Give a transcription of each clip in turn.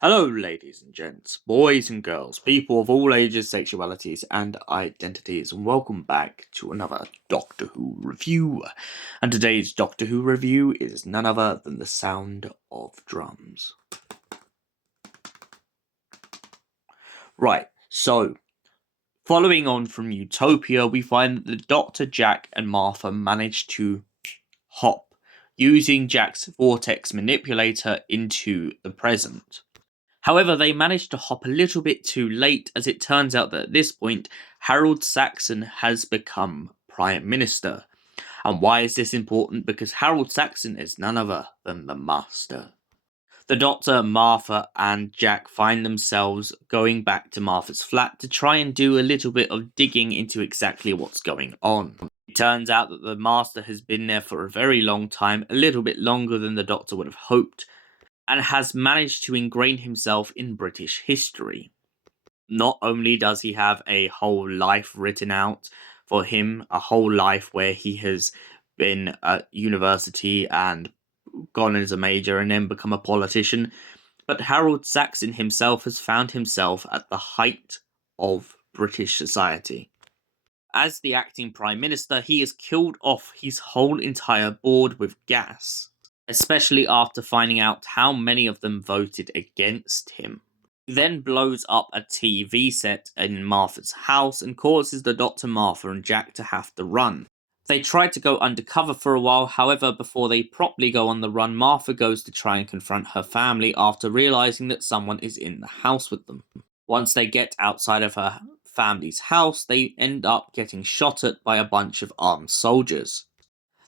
Hello, ladies and gents, boys and girls, people of all ages, sexualities, and identities, and welcome back to another Doctor Who review. And today's Doctor Who review is none other than the sound of drums. Right, so, following on from Utopia, we find that the Doctor, Jack, and Martha manage to hop, using Jack's vortex manipulator into the present. However, they managed to hop a little bit too late, as it turns out that at this point, Harold Saxon has become Prime Minister. And why is this important? Because Harold Saxon is none other than the Master. The Doctor, Martha, and Jack find themselves going back to Martha's flat to try and do a little bit of digging into exactly what's going on. It turns out that the Master has been there for a very long time, a little bit longer than the Doctor would have hoped, and has managed to ingrain himself in British history. Not only does he have a whole life written out for him, a whole life where he has been at university and gone as a major and then become a politician, but Harold Saxon himself has found himself at the height of British society. As the acting Prime Minister, he has killed off his whole entire board with gas, especially after finding out how many of them voted against him. He then blows up a TV set in Martha's house and causes the Doctor, Martha, and Jack to have to run. They try to go undercover for a while, however, before they properly go on the run, Martha goes to try and confront her family after realising that someone is in the house with them. Once they get outside of her family's house, they end up getting shot at by a bunch of armed soldiers.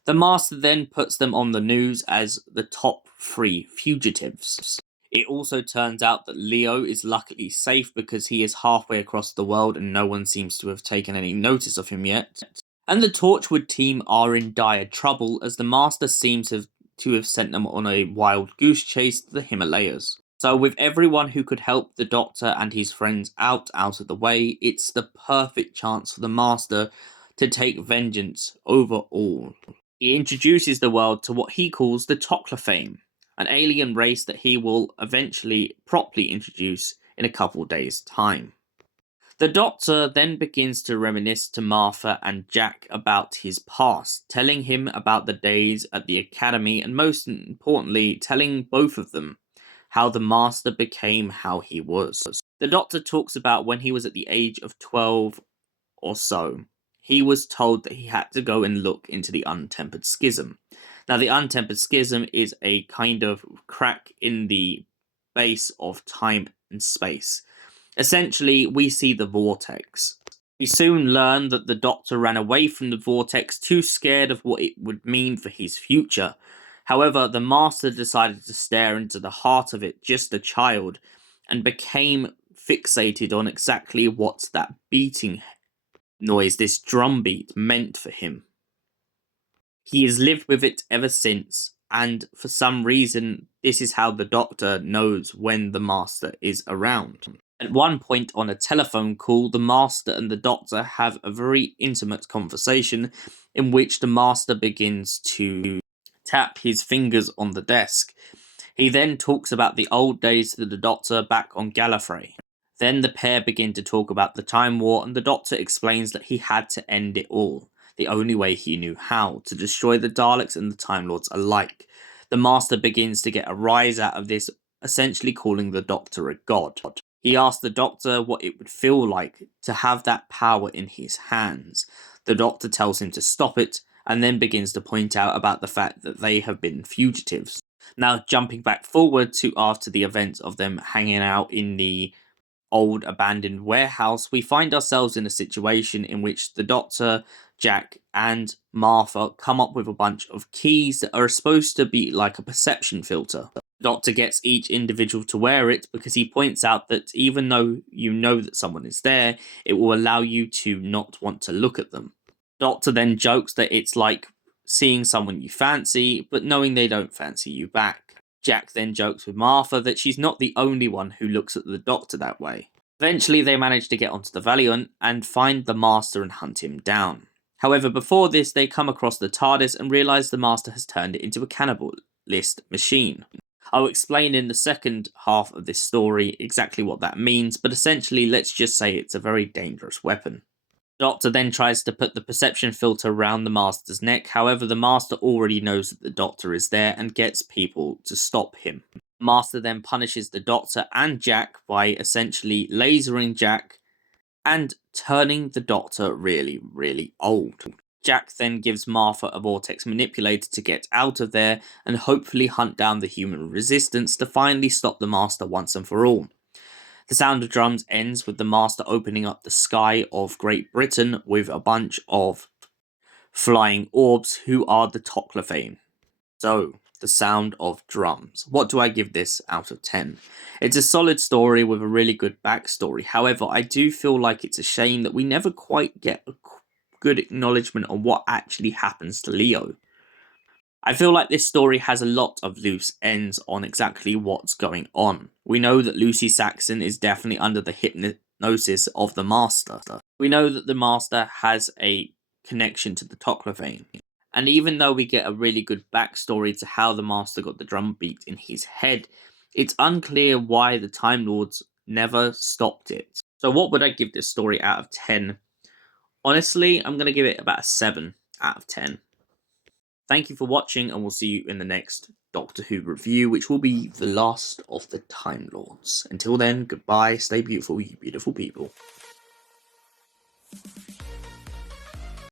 The Master then puts them on the news as the top 3 fugitives. It also turns out that Leo is luckily safe because he is halfway across the world and no one seems to have taken any notice of him yet. And the Torchwood team are in dire trouble as the Master seems to have sent them on a wild goose chase to the Himalayas. So with everyone who could help the Doctor and his friends out of the way, it's the perfect chance for the Master to take vengeance over all. He introduces the world to what he calls the Toclafane, an alien race that he will eventually properly introduce in a couple days' time. The Doctor then begins to reminisce to Martha and Jack about his past, telling him about the days at the Academy and most importantly, telling both of them how the Master became how he was. The Doctor talks about when he was at the age of 12 or so. He was told that he had to go and look into the Untempered Schism. Now, the Untempered Schism is a kind of crack in the base of time and space. Essentially, we see the vortex. We soon learn that the Doctor ran away from the vortex, too scared of what it would mean for his future. However, the Master decided to stare into the heart of it, just a child, and became fixated on exactly what that beating noise, this drumbeat, meant for him. He has lived with it ever since, and for some reason, this is how the Doctor knows when the Master is around. At one point on a telephone call, the Master and the Doctor have a very intimate conversation in which the Master begins to tap his fingers on the desk. He then talks about the old days to the Doctor back on Gallifrey. Then the pair begin to talk about the Time War, and the Doctor explains that he had to end it all, the only way he knew how, to destroy the Daleks and the Time Lords alike. The Master begins to get a rise out of this, essentially calling the Doctor a god. He asks the Doctor what it would feel like to have that power in his hands. The Doctor tells him to stop it, and then begins to point out about the fact that they have been fugitives. Now, jumping back forward to after the events of them hanging out in the old abandoned warehouse, we find ourselves in a situation in which the Doctor, Jack, and Martha come up with a bunch of keys that are supposed to be like a perception filter. The Doctor gets each individual to wear it because he points out that even though you know that someone is there, it will allow you to not want to look at them. The Doctor then jokes that it's like seeing someone you fancy, but knowing they don't fancy you back. Jack then jokes with Martha that she's not the only one who looks at the Doctor that way. Eventually, they manage to get onto the Valiant and find the Master and hunt him down. However, before this, they come across the TARDIS and realise the Master has turned it into a cannibalist machine. I'll explain in the second half of this story exactly what that means, but essentially, let's just say it's a very dangerous weapon. The Doctor then tries to put the perception filter around the Master's neck, however, the Master already knows that the Doctor is there and gets people to stop him. Master then punishes the Doctor and Jack by essentially lasering Jack and turning the Doctor really, really old. Jack then gives Martha a vortex manipulator to get out of there and hopefully hunt down the human resistance to finally stop the Master once and for all. The Sound of Drums ends with the Master opening up the sky of Great Britain with a bunch of flying orbs who are the Toclafane. So, The Sound of Drums. What do I give this out of 10? It's a solid story with a really good backstory. However, I do feel like it's a shame that we never quite get a good acknowledgement on what actually happens to Leo. I feel like this story has a lot of loose ends on exactly what's going on. We know that Lucy Saxon is definitely under the hypnosis of the Master. We know that the Master has a connection to the Toclafane. And even though we get a really good backstory to how the Master got the drum beat in his head, it's unclear why the Time Lords never stopped it. So what would I give this story out of 10? Honestly, I'm going to give it about a 7 out of 10. Thank you for watching, and we'll see you in the next Doctor Who review, which will be The Last of the Time Lords. Until then, goodbye, stay beautiful, you beautiful people.